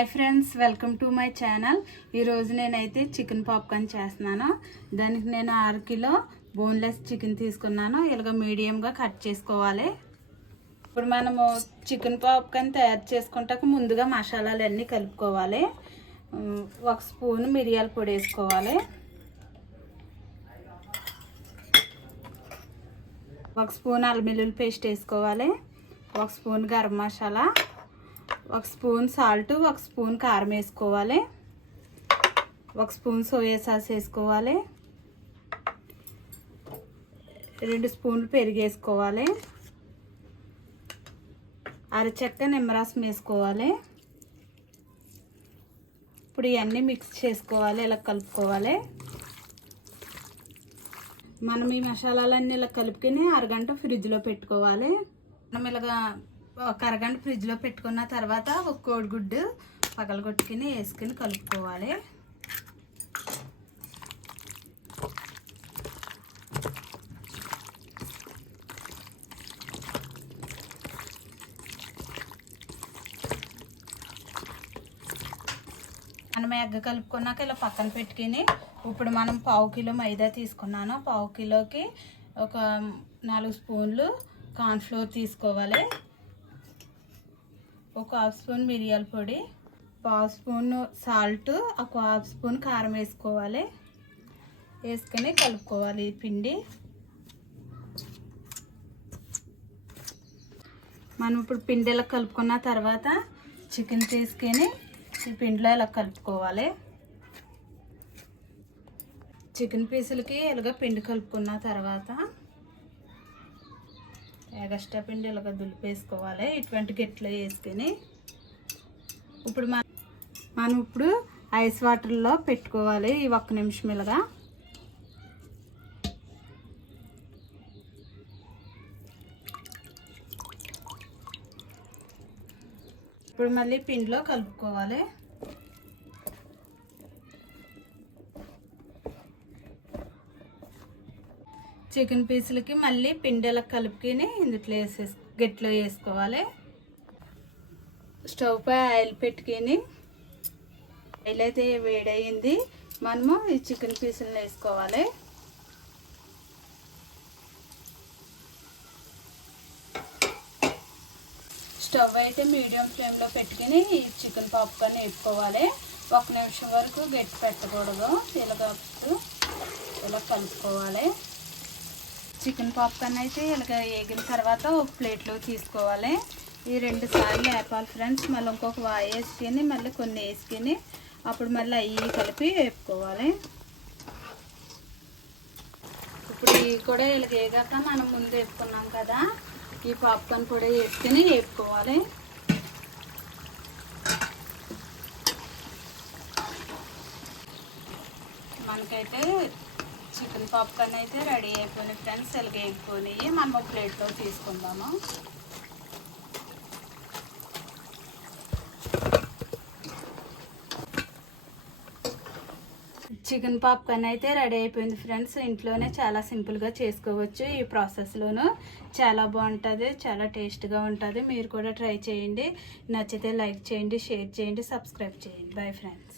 Hi friends welcome to my channel. ఈరోజు నేనైతే chicken popcorn చేస్తున్నాను. దానికి నేను ఆరు కిలో బోన్లెస్ చికెన్ తీసుకున్నాను. ఇలాగ మీడియంగా కట్ చేసుకోవాలి. ఇప్పుడు మనము చికెన్ పాప్కార్న్ తయారు చేసుకుంటాక ముందుగా మసాలాలు అన్నీ కలుపుకోవాలి ఒక స్పూన్ మిరియాల పొడి వేసుకోవాలి. ఒక స్పూన్ అల్లం వెల్లుల్లి పేస్ట్ వేసుకోవాలి. ఒక స్పూన్ గరం మసాలా. ఒక స్పూన్ సాల్ట్ ఒక స్పూన్ కారం వేసుకోవాలి. ఒక స్పూన్ సోయా సాస్ వేసుకోవాలి. రెండు స్పూన్లు పెరుగు వేసుకోవాలి. అరచెక్క నిమ్మరసం వేసుకోవాలి. ఇప్పుడు ఇవన్నీ మిక్స్ చేసుకోవాలి ఇలా కలుపుకోవాలి. మనం ఈ మసాలాలన్నీ ఇలా కలుపుకొని అరగంట ఫ్రిడ్జ్లో పెట్టుకోవాలి. మనం ఇలాగా ఒక అరగంట ఫ్రిడ్జ్లో పెట్టుకున్న తర్వాత ఒక కోడిగుడ్డు పగలగొట్టుకుని వేసుకుని కలుపుకోవాలి. మనం ఎగ్గ కలుపుకున్నాక ఇలా పక్కన పెట్టుకుని ఇప్పుడు మనం పావు కిలో మైదా తీసుకున్నాను. పావు కిలోకి ఒక నాలుగు స్పూన్లు కార్న్ఫ్లోర్ తీసుకోవాలి. ఒక హాఫ్ స్పూన్ మిరియాల పొడి పావు స్పూన్ సాల్ట్ ఒక హాఫ్ స్పూన్ కారం వేసుకోవాలి. వేసుకొని కలుపుకోవాలి పిండి. మనం ఇప్పుడు పిండి ఇలా కలుపుకున్న తర్వాత చికెన్ తీసుకొని ఈ పిండిలో ఇలా కలుపుకోవాలి. చికెన్ పీసులకి ఇలాగ పిండి కలుపుకున్న తర్వాత ఎగస్ట్రా పిండి ఇలాగ దులిపేసుకోవాలి ఇటువంటి గిట్లో వేసుకొని ఇప్పుడు మన మనం ఇప్పుడు ఐస్ వాటర్లో పెట్టుకోవాలి ఈ ఒక్క నిమిషం ఇలాగా. ఇప్పుడు మళ్ళీ పిండిలో కలుపుకోవాలి. చికెన్ పీసులకి మళ్ళీ పిండిలో కలుపుకొని ఇందులో వేసేసి గట్లో వేసుకోవాలి. స్టవ్ పై ఆయిల్ పెట్టుకొని ఆయిల్ అయితే వేడయింది. మనము ఈ చికెన్ పీసులను వేసుకోవాలి. స్టవ్ అయితే మీడియం ఫ్లేమ్లో పెట్టుకుని ఈ చికెన్ పాప్కార్న్ వేసుకోవాలి ఒక నిమిషం వరకు గట్టి పెట్టకూడదు. ఇలాగ ఇలా కలుపుకోవాలి. చికెన్ పాప్కార్న్ అయితే ఇలాగ వేగిన తర్వాత ఒక ప్లేట్లో తీసుకోవాలి. ఈ రెండు సార్లు వేపాలి ఫ్రెండ్స్. మళ్ళీ ఇంకొక వాయి వేసుకొని మళ్ళీ కొన్ని వేసుకొని అప్పుడు మళ్ళీ అవి కలిపి వేపుకోవాలి. ఇప్పుడు ఇవి కూడా ఇలాగ వేగాక మనం ముందు వేపుకున్నాం కదా ఈ పాప్కార్న్ కూడా వేసుకొని వేపుకోవాలి. మనకైతే చికెన్ పాప్కార్న్ అయితే రెడీ అయిపోయినాయి ఫ్రెండ్స్. ఇలాగ వేపుకొని మనం ఒక ప్లేట్లో తీసుకుందాము? చికెన్ పాప్కార్న్ అయితే రెడీ అయిపోయింది ఫ్రెండ్స్. ఇంట్లోనే చాలా సింపుల్గా చేసుకోవచ్చు. ఈ ప్రాసెస్లోను చాలా బాగుంటుంది చాలా టేస్ట్గా ఉంటుంది. మీరు కూడా ట్రై చేయండి. నచ్చితే లైక్ చేయండి షేర్ చేయండి సబ్స్క్రైబ్ చేయండి. Bye friends.